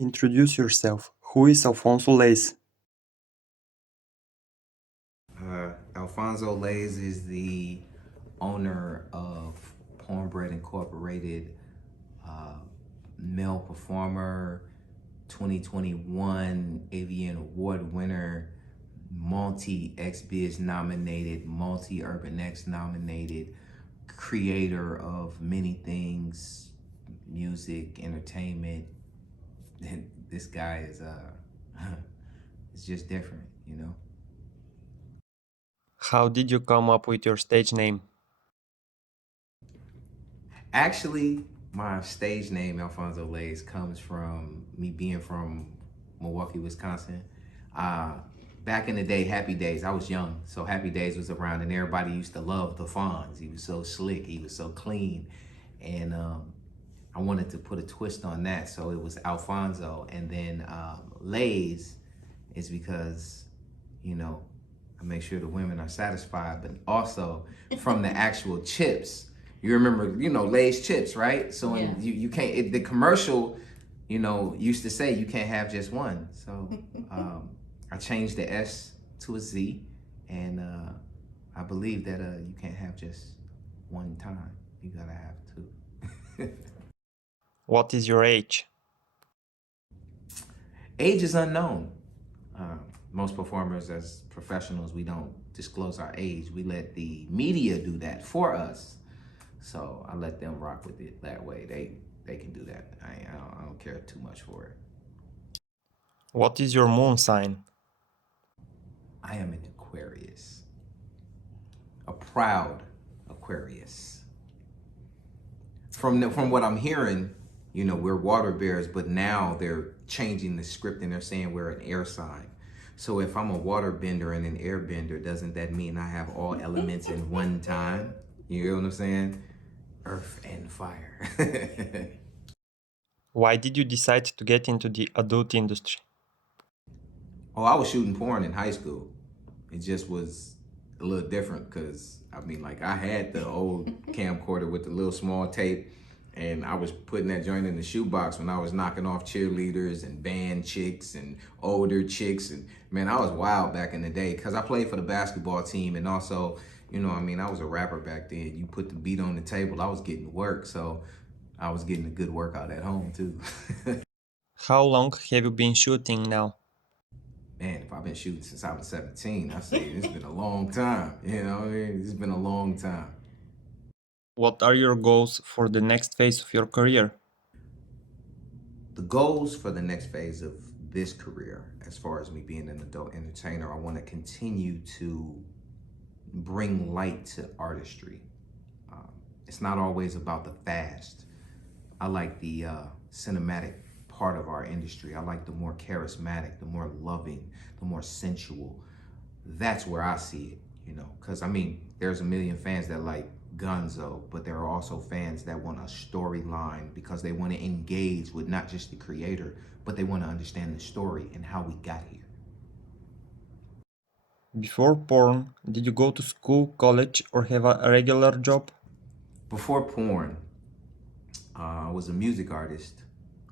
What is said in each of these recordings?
Introduce yourself. Who is Alphonso Layz? Alphonso Layz is the owner of Pornbread Incorporated, uh, male performer, 2021 AVN Award winner, multi XBiz nominated, multi Urban X nominated, creator of many things, music, entertainment. And this guy is it's just different, you know. How did you come up with your stage name? Actually, my stage name, Alphonso Layz, comes from me being from Milwaukee, Wisconsin. Uh, Back in the day, Happy Days, I was young, so Happy Days was around, and everybody used to love the Fonz. He was so slick, he was so clean, and I wanted to put a twist on that, so it was Alfonso, and then Layz is because, you know, I make sure the women are satisfied, but also from the actual chips. You remember, Lay's chips, right? So Yeah. you can't, the commercial, used to say you can't have just one. So I changed the S to a Z, and I believe that you can't have just one time. You gotta have two. What is your age? Age is unknown. Most performers, as professionals, we don't disclose our age. We let the media do that for us. So I let them rock with it that way. They can do that. I don't care too much for it. What is your moon sign? I am an Aquarius, a proud Aquarius. From what I'm hearing, we're water bears, but now they're changing the script and they're saying we're an air sign. So if I'm a water bender and an air bender, doesn't that mean I have all elements in one time? You know what I'm saying? Earth and fire. Why did you decide to get into the adult industry? Oh, I was shooting porn in high school. It just was a little different because, I had the old camcorder with the little small tape, and I was putting that joint in the shoebox when I was knocking off cheerleaders and band chicks and older chicks. And man, I was wild back in the day because I played for the basketball team, and also, I was a rapper back then. You put the beat on the table, I was getting work. So I was getting a good workout at home too. How long have you been shooting now? Man, if I've been shooting since I was 17, I say it's been a long time. You know what I mean? It's been a long time. What are your goals for the next phase of your career? The goals for the next phase of this career, as far as me being an adult entertainer, I want to continue to bring light to artistry. Um, it's not always about the fast. I like the cinematic part of our industry. I like the more charismatic, the more loving, the more sensual. That's where I see it, because there's a million fans that like Gonzo, but there are also fans that want a storyline because they want to engage with not just the creator, but they want to understand the story and how we got here. Before porn, did you go to school, college, or have a regular job? Before porn, I was a music artist,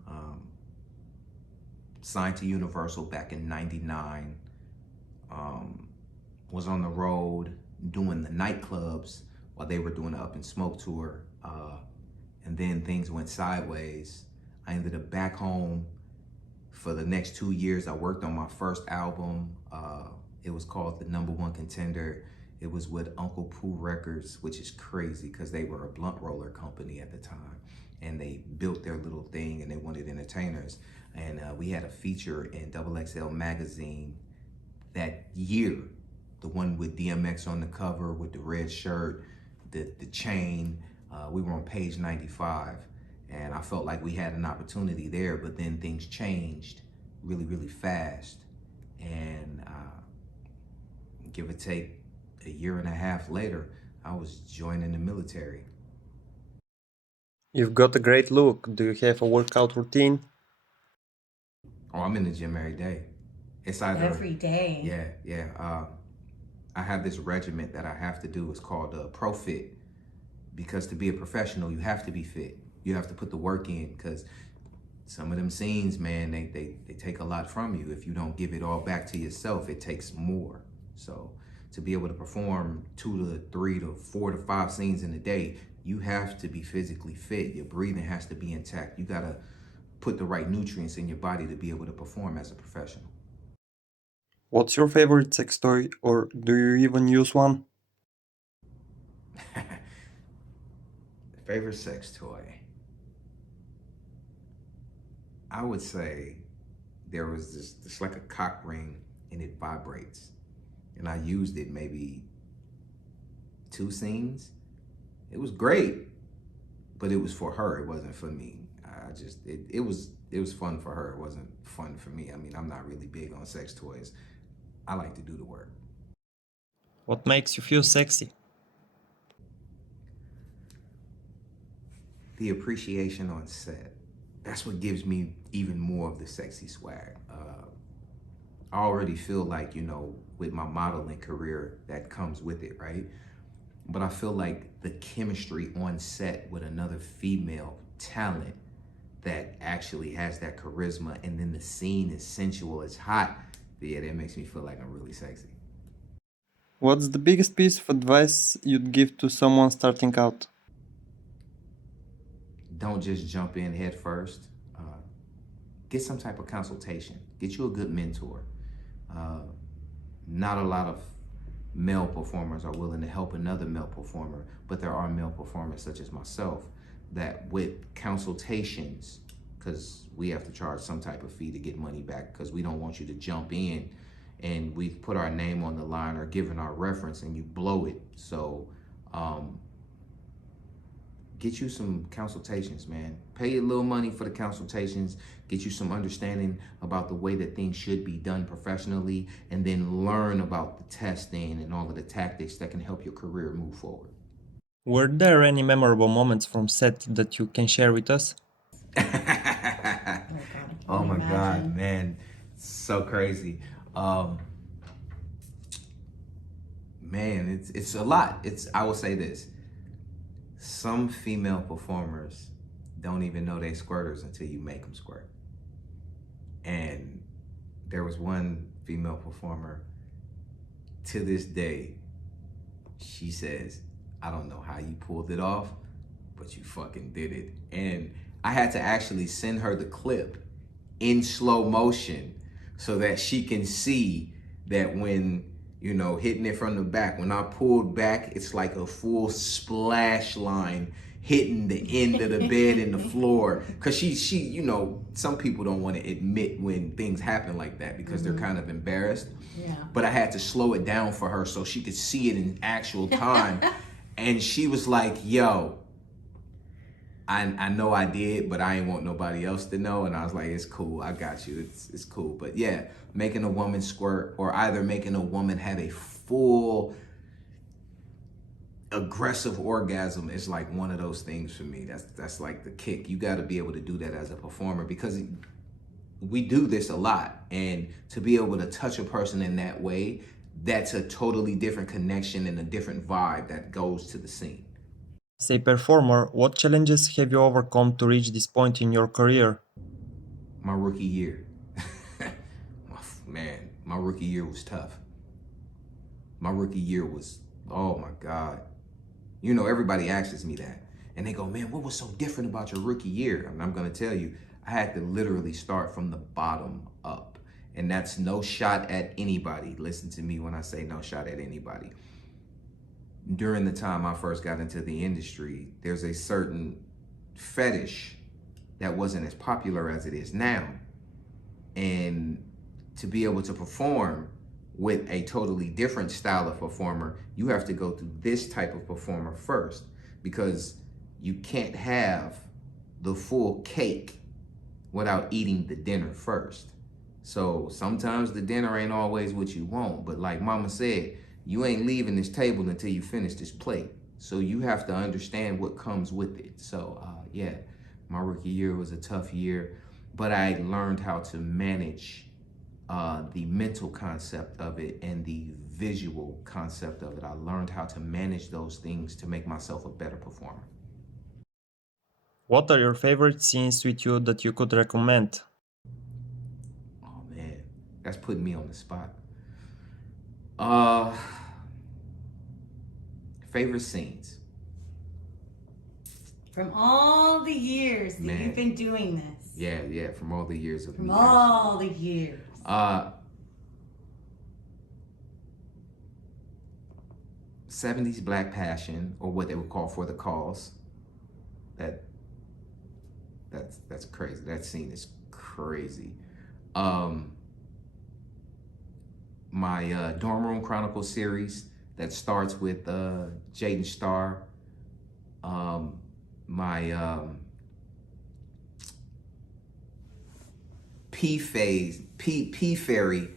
um, signed to Universal back in '99. Was on the road doing the nightclubs while they were doing the Up in Smoke tour. And then things went sideways. I ended up back home for the next 2 years. I worked on my first album. It was called The Number One Contender. It was with Uncle Pooh Records, which is crazy because they were a blunt roller company at the time. And they built their little thing and they wanted entertainers. And we had a feature in XXL magazine that year, the one with DMX on the cover with the red shirt, the chain. We were on page 95, and I felt like we had an opportunity there, but then things changed really, really fast. And give or take a year and a half later, I was joining the military. You've got a great look. Do you have a workout routine? Oh, I'm in the gym every day. It's either Every day. yeah. I have this regiment that I have to do. It's called Pro Fit, because to be a professional, you have to be fit. You have to put the work in because some of them scenes, man, they take a lot from you. If you don't give it all back to yourself, it takes more. So to be able to perform 2 to 3 to 4 to 5 scenes in a day, you have to be physically fit. Your breathing has to be intact. You gotta put the right nutrients in your body to be able to perform as a professional. What's your favorite sex toy, or do you even use one? Favorite sex toy? I would say there was this like a cock ring and it vibrates. And I used it maybe 2 scenes. It was great, but it was for her. It wasn't for me. It was fun for her. It wasn't fun for me. I mean, I'm not really big on sex toys. I like to do the work. What makes you feel sexy? The appreciation on set. That's what gives me even more of the sexy swag. I already feel like, with my modeling career that comes with it, right? But I feel like the chemistry on set with another female talent that actually has that charisma, and then the scene is sensual, it's hot. Yeah, that makes me feel like I'm really sexy. What's the biggest piece of advice you'd give to someone starting out? Don't just jump in head first. Get some type of consultation. Get you a good mentor. Uh, Not a lot of male performers are willing to help another male performer, but there are male performers such as myself that with consultations, because we have to charge some type of fee to get money back, because we don't want you to jump in and we've put our name on the line or given our reference and you blow it. So get you some consultations, man. Pay a little money for the consultations, get you some understanding about the way that things should be done professionally, and then learn about the testing and all of the tactics that can help your career move forward. Were there any memorable moments from set that you can share with us? Oh my God, man. So crazy. Man, it's a lot. I will say this. Some female performers don't even know they squirters until you make them squirt. And there was one female performer, to this day, she says, I don't know how you pulled it off, but you fucking did it. And I had to actually send her the clip in slow motion so that she can see that when, hitting it from the back, when I pulled back, it's like a full splash line hitting the end of the bed and the floor. Cause she, some people don't want to admit when things happen like that because they're kind of embarrassed. Yeah. But I had to slow it down for her so she could see it in actual time. And she was like, yo, I know I did, but I ain't want nobody else to know. And I was like, it's cool, I got you, it's cool. But yeah, making a woman squirt, or either making a woman have a full aggressive orgasm, is like one of those things for me. That's like the kick. You gotta be able to do that as a performer, because we do this a lot. And to be able to touch a person in that way, that's a totally different connection and a different vibe that goes to the scene. As a performer, what challenges have you overcome to reach this point in your career? My rookie year. Man, my rookie year was tough. My rookie year was, oh my God. Everybody asks me that. And they go, man, what was so different about your rookie year? And I'm gonna tell you, I had to literally start from the bottom up. And that's no shot at anybody. Listen to me when I say no shot at anybody. During the time I first got into the industry, there's a certain fetish that wasn't as popular as it is now. And to be able to perform with a totally different style of performer, you have to go through this type of performer first, because you can't have the full cake without eating the dinner first. So sometimes the dinner ain't always what you want, but like Mama said, you ain't leaving this table until you finish this plate. So you have to understand what comes with it. So yeah, my rookie year was a tough year, but I learned how to manage the mental concept of it and the visual concept of it. I learned how to manage those things to make myself a better performer. What are your favorite scenes with you that you could recommend? Oh man, that's putting me on the spot. Uh, favorite scenes. From all the years that you've Man, been doing this. yeah, from all the years of From me all the years. actually. 70s Black Passion, or what they would call For the Cause. That that's crazy. That scene is crazy. Um, my Dorm Room Chronicles series that starts with Jaden Starr. My P Fairy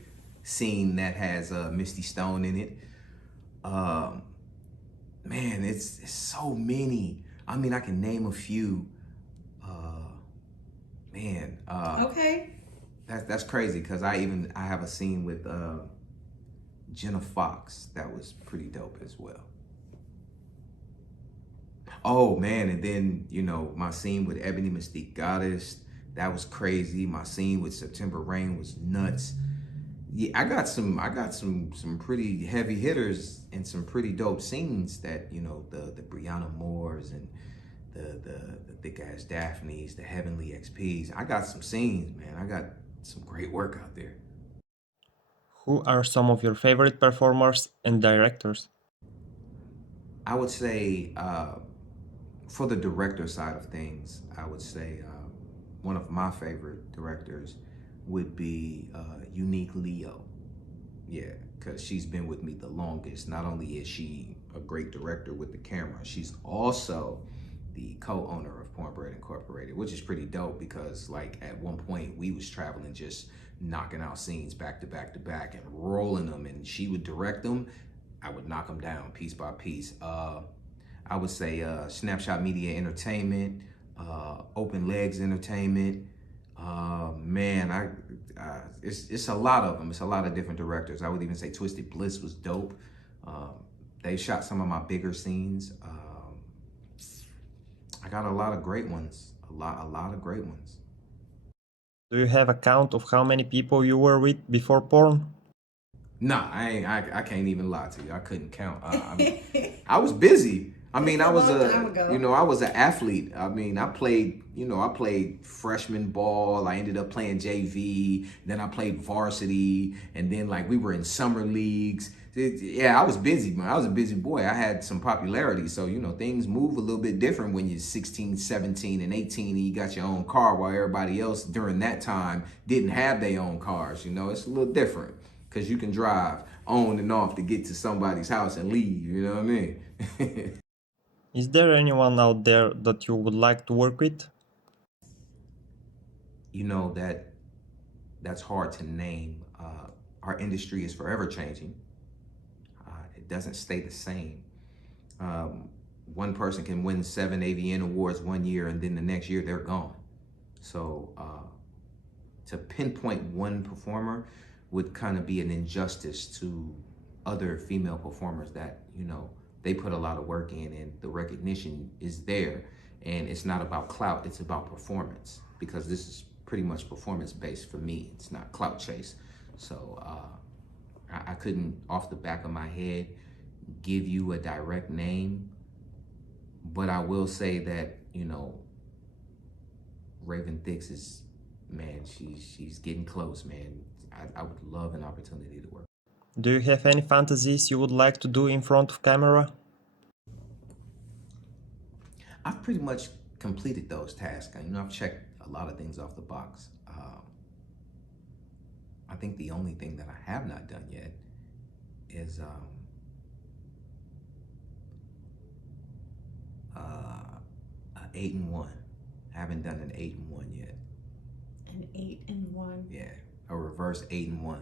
scene that has Misty Stone in it. Um, Man, it's so many. I mean, I can name a few. Uh, man, Okay. that's crazy because I have a scene with Jenna Fox that was pretty dope as well. Oh man, and then my scene with Ebony Mystique Goddess, that was crazy. My scene with September Rain was nuts. Yeah, I got some pretty heavy hitters and some pretty dope scenes that the Brianna Moores and the thick ass Daphnes, the Heavenly XPs. I got some scenes, man. I got some great work out there. Who are some of your favorite performers and directors? I would say for the director side of things, I would say one of my favorite directors would be Unique Leo. Yeah, because she's been with me the longest. Not only is she a great director with the camera, she's also the co-owner of Pornbread Incorporated, which is pretty dope because like at one point we was traveling just knocking out scenes back to back to back and rolling them, and she would direct them. I would knock them down piece by piece. I would say Snapshot Media Entertainment, Open Legs Entertainment. Man, it's a lot of them. It's a lot of different directors. I would even say Twisted Bliss was dope. Um, they shot some of my bigger scenes. I got a lot of great ones. A lot of great ones. Do you have a count of how many people you were with before porn? Nah, I ain't. I can't even lie to you. I couldn't count. I was busy. I mean, It's I a was long time ago. I was an athlete. I mean, I played freshman ball. I ended up playing JV. Then I played varsity, and then like we were in summer leagues. Yeah, I was busy, man. I was a busy boy. I had some popularity, so things move a little bit different when you're 16, 17, and 18, and you got your own car, while everybody else during that time didn't have their own cars. It's a little different because you can drive on and off to get to somebody's house and leave. You know what I mean? Is there anyone out there that you would like to work with? you know that that's hard to name. Our industry is forever changing. It doesn't stay the same. Um, One person can win 7 AVN awards one year, and then the next year they're gone. So to pinpoint one performer would kind of be an injustice to other female performers that they put a lot of work in, and the recognition is there. And it's not about clout, it's about performance, because this is pretty much performance based for me. It's not clout chase. So I couldn't off the back of my head give you a direct name, but I will say that Raven Thicks is, man, she's getting close, man. I would love an opportunity to work. Do you have any fantasies you would like to do in front of camera? I've pretty much completed those tasks. I've checked a lot of things off the box. I think the only thing that I have not done yet is an 8-1. I haven't done an 8-1 yet. An 8-1. Yeah, a reverse 8-1.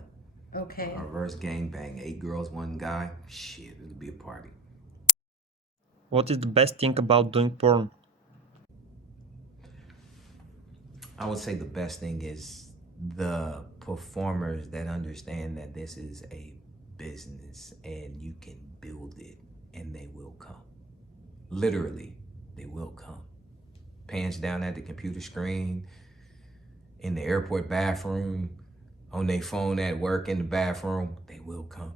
Okay. A reverse gangbang. 8 girls, 1 guy. Shit, it'll be a party. What is the best thing about doing porn? I would say the best thing is the performers that understand that this is a business and you can build it and they will come. Literally, they will come. pants down at the computer screen, in the airport bathroom, on their phone at work in the bathroom, they will come.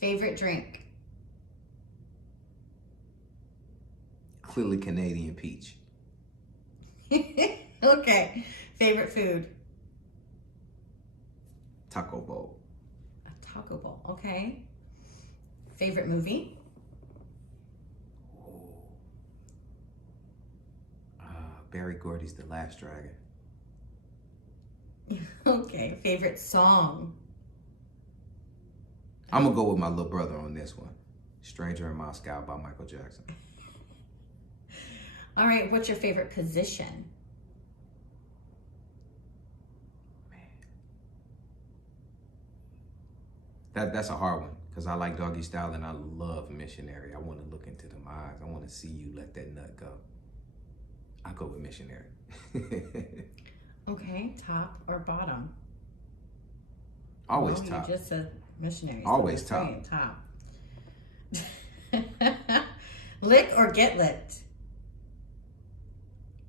Favorite drink? Clearly Canadian peach. Okay. Favorite food? Taco bowl. A taco bowl. Okay. Favorite movie? Barry Gordy's The Last Dragon. Okay. Favorite song? I'm gonna go with my little brother on this one. Stranger in Moscow by Michael Jackson. All right. What's your favorite position? That's a hard one because I like doggy style and I love missionary. I want to look into them eyes. I want to see you let that nut go. I go with missionary. Okay. Top or bottom? Always Well, top. You just said missionary. So Always let's top. say top. Lick or get licked?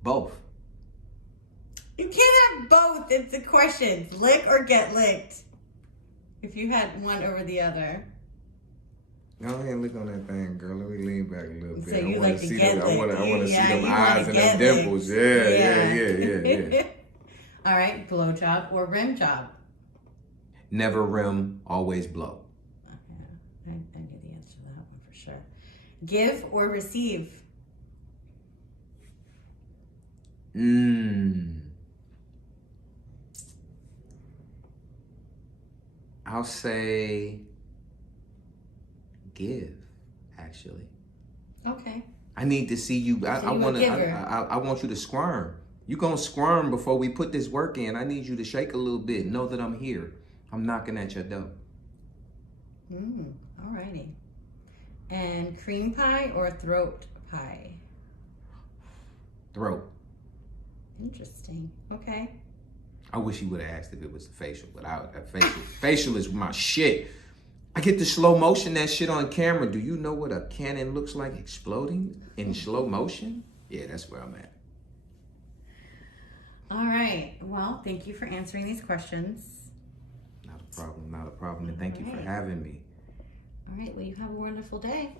Both. You can't have both. It's the question. Lick or get licked? If you had one over the other. Go ahead and look on that thing, girl. Let me lean back a little bit. So you like to get licked. I want to see them you eyes wanna and them get dimples. licked. Yeah. All right, blow job or rim job? Never rim, always blow. Okay, I knew the answer to that one for sure. Give or receive? I'll say give, actually. Okay. I need to see you. I want you to squirm. You gonna squirm before we put this work in. I need you to shake a little bit. Know that I'm here. I'm knocking at your door. Alrighty. And cream pie or throat pie? Throat. Interesting. Okay. I wish you would have asked if it was a facial, but facial is my shit. I get the slow motion that shit on camera. Do you know what a cannon looks like exploding in slow motion? Yeah, that's where I'm at. All right. Well, thank you for answering these questions. Not a problem. And thank you for having me. All right. Well, you have a wonderful day.